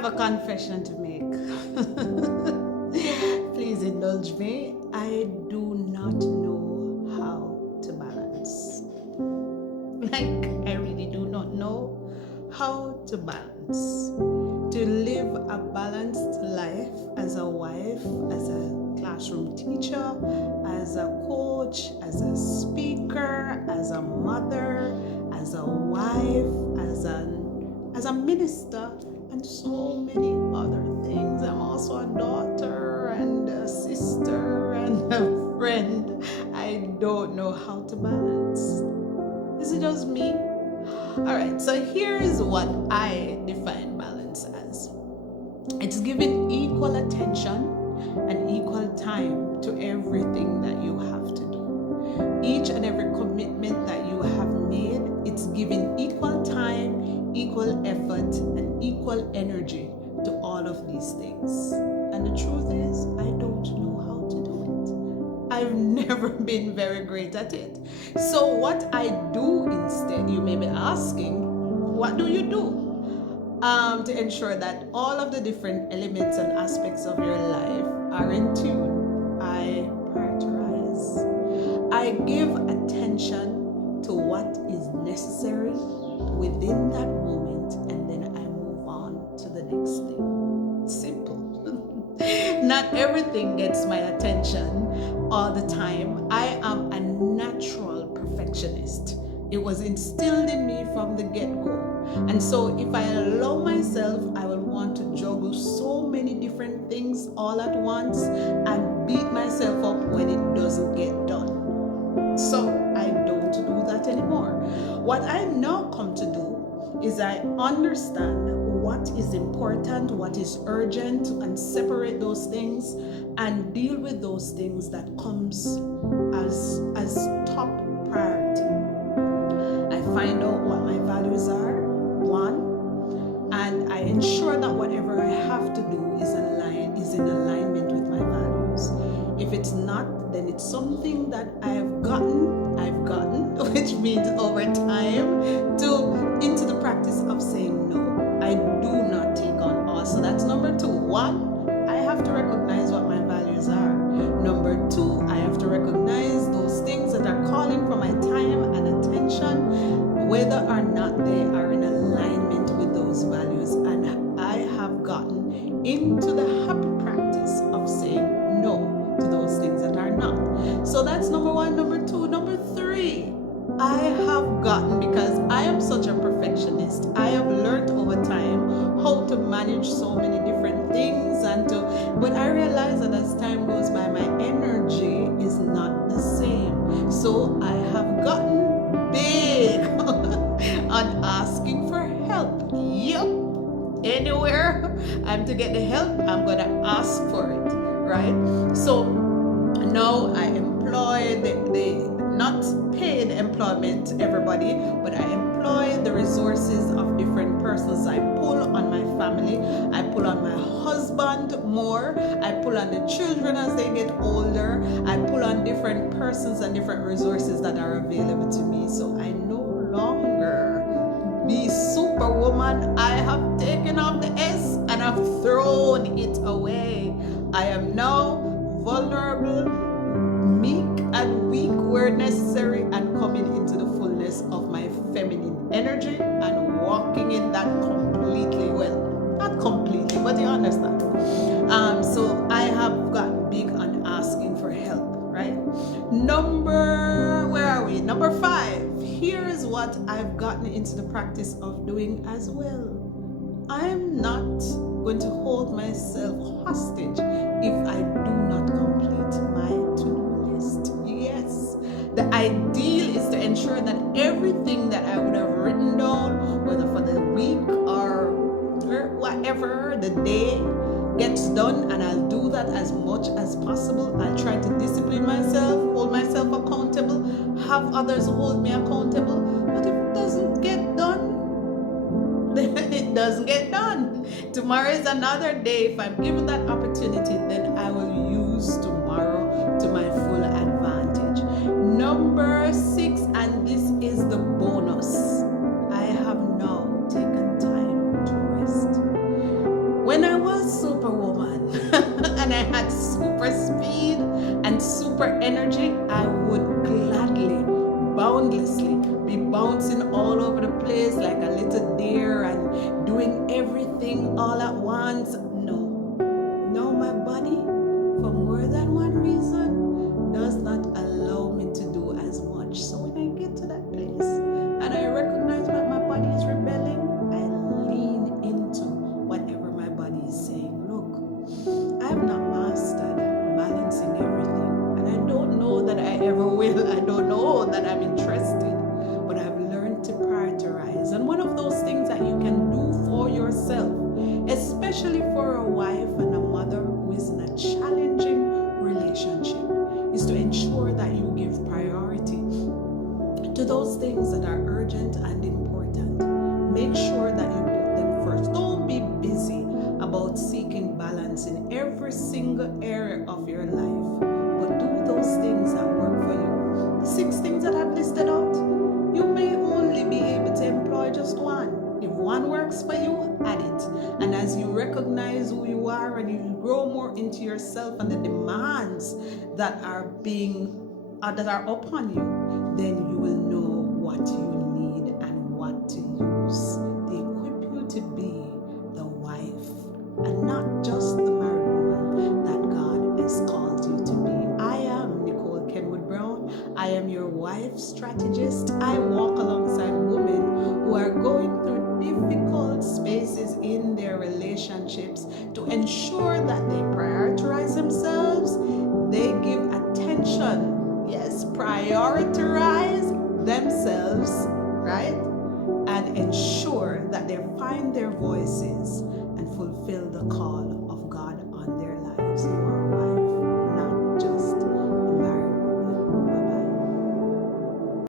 have a confession to make. Please indulge me. I do not know how to balance. I really do not know how to balance. To live a balanced life as a wife, as a classroom teacher, as a coach, as a speaker, as a mother, as a wife, as a minister, and so many other things. I'm also a daughter and a sister and a friend. I don't know how to balance. Is it just me? Alright, so here is what I define balance as. It's giving equal attention and equal time to everything that you have to do. Each and every commitment that you have made, it's giving equal time, equal effort, and equal energy to all of these things. And the truth is, I don't know how to do it. I've never been very great at it. So what I do instead, you may be asking, what do you do to ensure that all of the different elements and aspects of your life are in tune? I prioritize. I give attention to what is necessary within that moment, and then I move on to the next thing. Simple. Not everything gets my attention all the time. I am a natural perfectionist. It was instilled in me from the get-go. And so if I allow myself, I will want to juggle so many different things all at once and beat myself up when it doesn't get done. So I don't do that anymore. What I now come to do is I understand what is important, what is urgent, and separate those things and deal with those things that comes as top priority. I find out what my values are, one, and I ensure that whatever I have to do is in alignment with my values. If it's not, then it's something that I've gotten, which means over time, into the practice of saying no. I do not take on all. So that's number 2. 1, I have to recognize what my values are. Number 2, I have to recognize those things that are calling for my time and attention, whether or not they are in alignment with those values. And I have gotten into the happy practice of saying no to those things that are not. So that's number 1. Number 2. Number 3, I have gotten, because I am such a perfectionist, I have learned over time how to manage so many different things but I realize that as time goes by, my energy is not the same. So I have gotten big on asking for help. Yep. Anywhere I'm to get the help, I'm gonna ask for it, right? So now I employ the not paid employment, everybody, but I employ the resources of different persons. I pull on my family, I pull on my husband more, I pull on the children as they get older, I pull on different persons and different resources that are available to me. So I no longer be superwoman. I have taken off the S and I've thrown it away. I am now vulnerable, meek and weak where necessary, and coming into the fullness of my feminine energy and walking in that completely. Well, not completely, but you understand. So I have gotten big on asking for help, right? Where are we? Number 5. Here's what I've gotten into the practice of doing as well. I'm not going to hold myself hostage if I do not complete my to-do list. Yes, the ideal is to ensure that everything that I would have written down, whether for the week or whatever, the day, gets done, and I'll do that as much as possible. I'll try to discipline myself, hold myself accountable, have others hold me accountable. But if it doesn't get done, then it doesn't get done. Tomorrow is another day. If I'm given that opportunity, then I will use tomorrow to my full advantage. Number 6, and this is the bonus, I have now taken time to rest. had super speed and super energy, I would gladly, boundlessly be bouncing all over the place like a little deer and doing everything all at once. No, my body, for more than one reason, does not allow me to do as much. So when I get to that place and I recognize that my body is rebelling, I lean into whatever my body is saying. Look, I have not mastered balancing everything, and I don't know that I ever will. I don't know that I'm interested, but I've learned to prioritize. And one of those things that you can do for yourself, especially for a wife and a mother who is in a challenging relationship, is to ensure that you give priority to those things that are urgent and important. Make sure that you put them first. Don't be busy about seeking balance in every single area of your life, but do those things that work for you. The 6 things that I've listed out, you may only be able to employ just one. If one works for you, add it. And as you recognize who you are and you grow more into yourself and the demands that are upon you, then you will know what you need and what to use to equip you to be the wife and not just the married woman that God has called you to be. I am Nicole Kenwood Brown. I am your wife strategist. I walk alongside women who are going through difficult spaces in their relationships to ensure that they prioritize themselves, they give attention, yes, prioritize themselves, right? And ensure that they find their voices and fulfill the call of God on their lives.